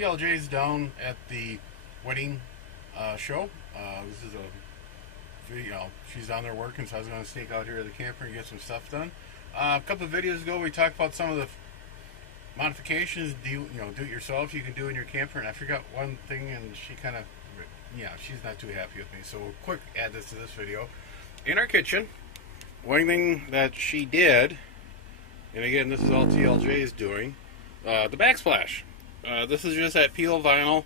TLJ's down at the wedding show. This is she's down there working, so I was going to sneak out here to the camper and get some stuff done. A couple of videos ago, we talked about some of the modifications do it yourself you can do in your camper, and I forgot one thing, and she kind of, she's not too happy with me. So we'll quick add this to this video. In our kitchen, one thing that she did, and again, this is all TLJ's doing, the backsplash. This is just that peel vinyl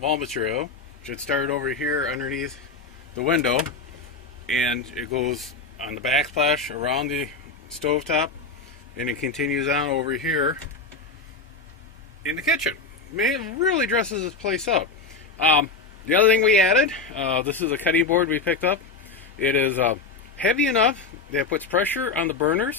wall material. Should start over here underneath the window, and it goes on the backsplash around the stovetop, and it continues on over here in the kitchen. It really dresses this place up. The other thing we added, this is a cutting board we picked up. It is heavy enough that it puts pressure on the burners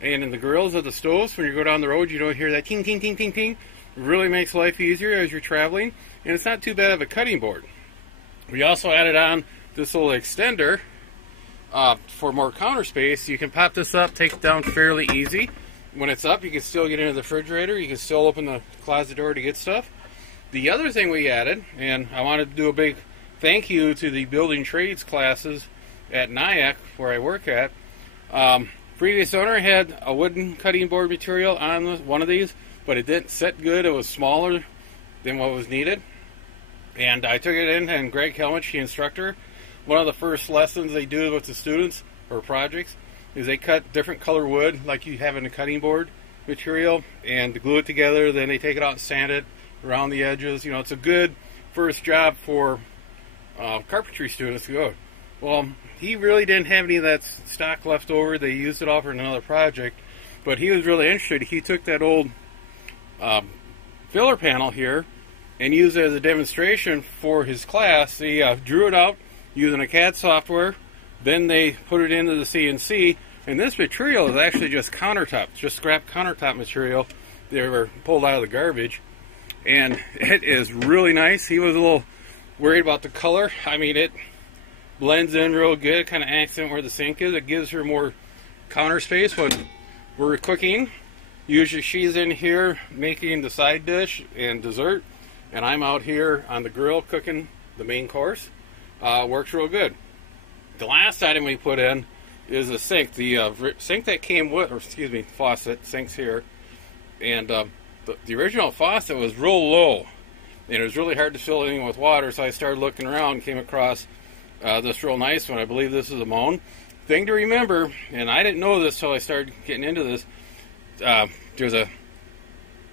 and in the grills of the stoves. When you go down the road, you don't hear that ting, ting, ting, ting, ting. It really makes life easier as you're traveling, and it's not too bad of a cutting board. We also added on this little extender for more counter space. You can pop this up, take it down fairly easy. When it's up, you can still get into the refrigerator. You can still open the closet door to get stuff. The other thing we added, and I wanted to do a big thank you to the building trades classes at NIAC, where I work at. Previous owner had a wooden cutting board material on one of these, but it didn't set good. It was smaller than what was needed. And I took it in, and Greg Helmich, the instructor, one of the first lessons they do with the students or projects is they cut different color wood like you have in a cutting board material and glue it together. Then they take it out and sand it around the edges. It's a good first job for carpentry students to go. Well, he really didn't have any of that stock left over. They used it all for another project, but he was really interested. He took that old filler panel here and used it as a demonstration for his class. He drew it out using a CAD software. Then they put it into the CNC, and this material is actually just countertop, just scrap countertop material. They were pulled out of the garbage, and it is really nice. He was a little worried about the color. I mean, it blends in real good, kind of accent where the sink is. It gives her more counter space when we're cooking. Usually she's in here making the side dish and dessert, and I'm out here on the grill cooking the main course. Works real good. The last item we put in is a sink. The sink that came with, faucet, sink's here. And the original faucet was real low, and it was really hard to fill anything with water, so I started looking around and came across this real nice one. I believe this is a Moan. Thing to remember, and I didn't know this till I started getting into this, there's a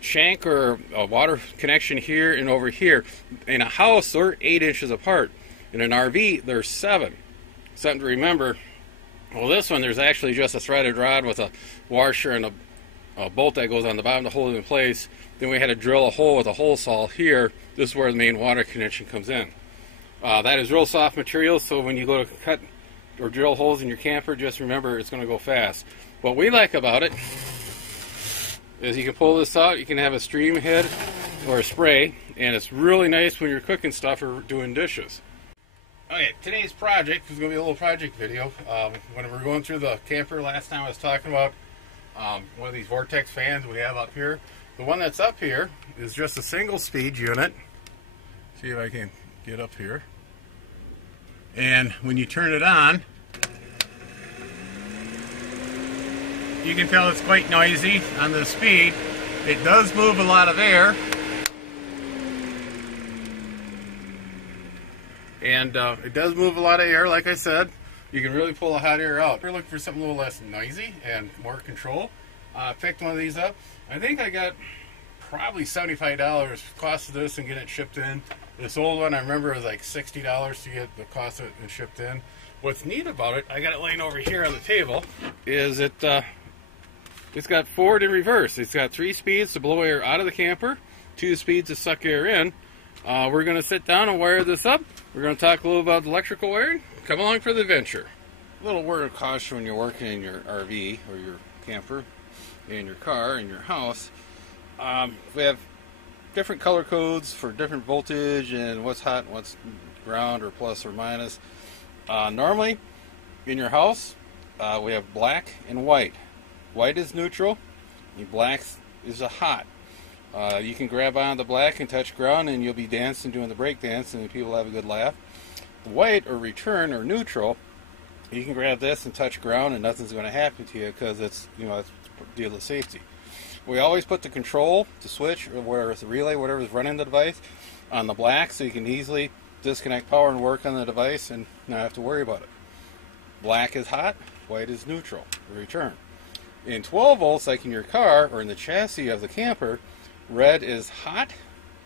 shank or a water connection here and over here. In a house, they're 8 inches apart. In an RV, they're 7. Something to remember. Well, this one, there's actually just a threaded rod with a washer and a bolt that goes on the bottom to hold it in place. Then we had to drill a hole with a hole saw here. This is where the main water connection comes in. That is real soft material, so when you go to cut or drill holes in your camper, just remember it's going to go fast. What we like about it is you can pull this out, you can have a stream head or a spray, and it's really nice when you're cooking stuff or doing dishes. Okay, today's project is going to be a little project video. When we were going through the camper last time, I was talking about one of these Vortex fans we have up here. The one that's up here is just a single speed unit. See if I can get up here. And when you turn it on, you can tell it's quite noisy on the speed. It does move a lot of air. And it does move a lot of air, like I said. You can really pull the hot air out. If you're looking for something a little less noisy and more control, I picked one of these up. I think I got probably $75 cost of this and get it shipped in. This old one, I remember, was like $60 to get the cost of it and shipped in. What's neat about it, I got it laying over here on the table, is it's got forward and reverse. It's got 3 speeds to blow air out of the camper, 2 speeds to suck air in. We're going to sit down and wire this up. We're going to talk a little about the electrical wiring. Come along for the adventure. A little word of caution when you're working in your RV or your camper, in your car, in your house. We have different color codes for different voltage and what's hot and what's ground or plus or minus. Normally, in your house, we have black and white. White is neutral, and black is a hot. You can grab on the black and touch ground, and you'll be dancing, doing the break dance, and people have a good laugh. The white, or return, or neutral, you can grab this and touch ground, and nothing's going to happen to you because it's, you know, it's a deal of safety. We always put the control, the switch, or where it's the relay, whatever's running the device, on the black, so you can easily disconnect power and work on the device and not have to worry about it. Black is hot, white is neutral, return. In 12 volts, like in your car or in the chassis of the camper, red is hot,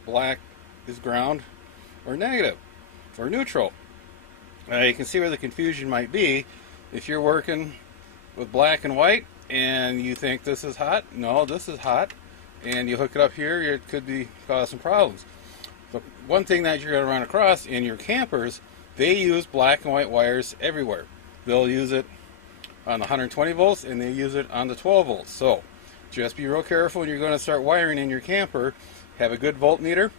black is ground or negative or neutral. You can see where the confusion might be. If you're working with black and white and you think this is hot, no, this is hot, and you hook it up here, it could be cause some problems. The one thing that you're going to run across in your campers, they use black and white wires everywhere. They'll use it on the 120 volts and they use it on the 12 volts. So just be real careful when you're going to start wiring in your camper. Have a good voltmeter.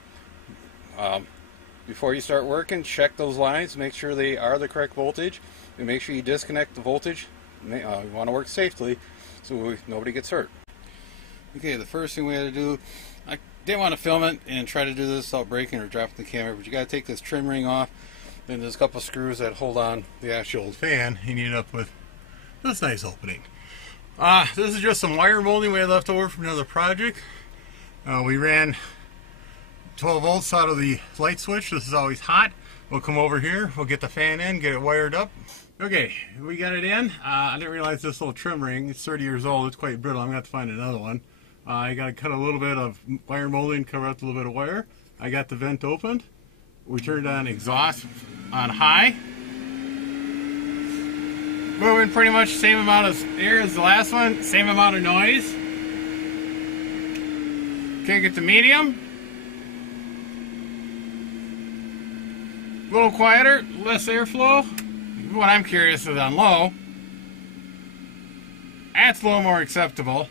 Before you start working, check those lines, make sure they are the correct voltage, and make sure you disconnect the voltage. You want to work safely so nobody gets hurt. Okay, the first thing we had to do, I didn't want to film it and try to do this without breaking or dropping the camera, but you got to take this trim ring off. Then there's a couple of screws that hold on the actual fan, and you end up with this nice opening. This is just some wire molding we had left over from another project. We ran 12 volts out of the light switch. This is always hot. We'll come over here, we'll get the fan in, get it wired up. Okay, we got it in. I didn't realize this little trim ring, it's 30 years old, it's quite brittle. I'm going to have to find another one. I got to cut a little bit of wire molding, cover up a little bit of wire. I got the vent opened. We turned on exhaust on high. Moving pretty much the same amount of air as the last one, same amount of noise. Okay, get the medium. A little quieter, less airflow. What I'm curious is on low. That's a little more acceptable.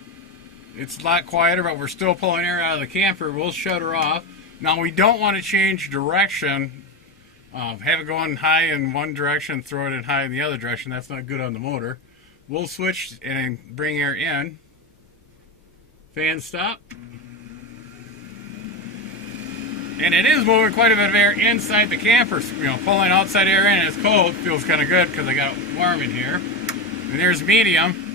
It's a lot quieter, but we're still pulling air out of the camper. We'll shut her off. Now we don't want to change direction. Have it going high in one direction, throw it in high in the other direction. That's not good on the motor. We'll switch and bring air in. Fan stop. And it is moving quite a bit of air inside the camper. You know, pulling outside air in, and it's cold. Feels kind of good because I got it warm in here. And there's medium.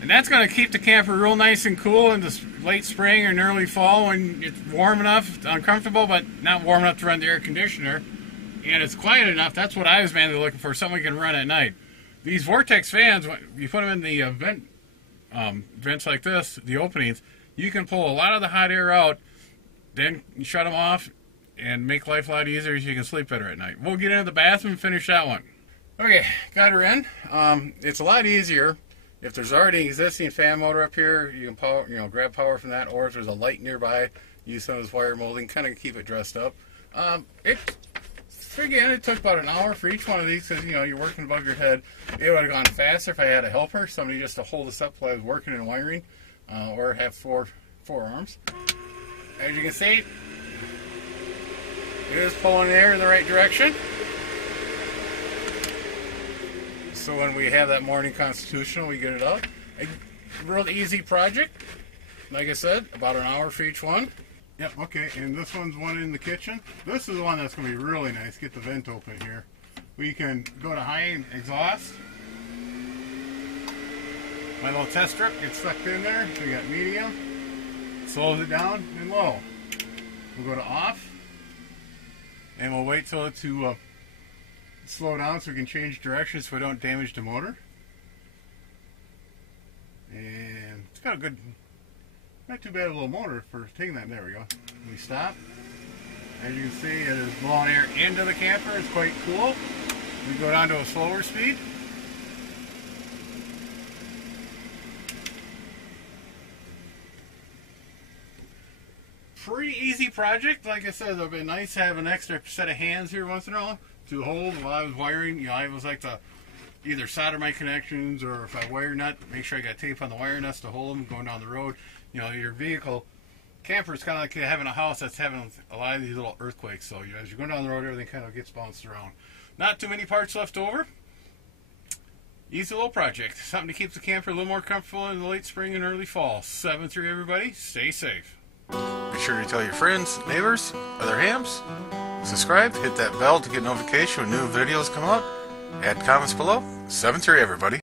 And that's going to keep the camper real nice and cool in the late spring or in early fall when it's warm enough, uncomfortable, but not warm enough to run the air conditioner. And it's quiet enough. That's what I was mainly looking for, something we can run at night. These Vortex fans, you put them in the vents like this, the openings, you can pull a lot of the hot air out, then shut them off, and make life a lot easier so you can sleep better at night. We'll get into the bathroom and finish that one. Okay, got her in. It's a lot easier. If there's already an existing fan motor up here, you can power, grab power from that, or if there's a light nearby, use some of this wire molding, kind of keep it dressed up. Again, it took about an hour for each one of these because, you're working above your head. It would have gone faster if I had a helper, somebody just to hold us up while I was working and wiring, or have four arms. As you can see, it is pulling air in the right direction. So when we have that morning constitutional, we get it up. A real easy project. Like I said, about an hour for each one. Yep, okay, and this one's one in the kitchen. This is the one that's going to be really nice. Get the vent open here. We can go to high and exhaust. My little test strip gets stuck in there. So we got medium. Slows it down and low. We'll go to off. And we'll wait till it to slow down so we can change direction so we don't damage the motor. And it's got a good, not too bad a little motor for taking that. There we go. We stop. As you can see, it is blowing air into the camper. It's quite cool. We go down to a slower speed. Pretty easy project. Like I said, it would be nice to have an extra set of hands here once in a while to hold while I was wiring. I always like to either solder my connections, or if I wire nut, make sure I got tape on the wire nuts to hold them going down the road. Your vehicle, camper is kind of like having a house that's having a lot of these little earthquakes. So as you're going down the road, everything kind of gets bounced around. Not too many parts left over. Easy little project. Something to keep the camper a little more comfortable in the late spring and early fall. 7-3 everybody. Stay safe. Be sure to tell your friends, neighbors, other hams. Subscribe, hit that bell to get notification when new videos come out. Add comments below. 7-3 everybody.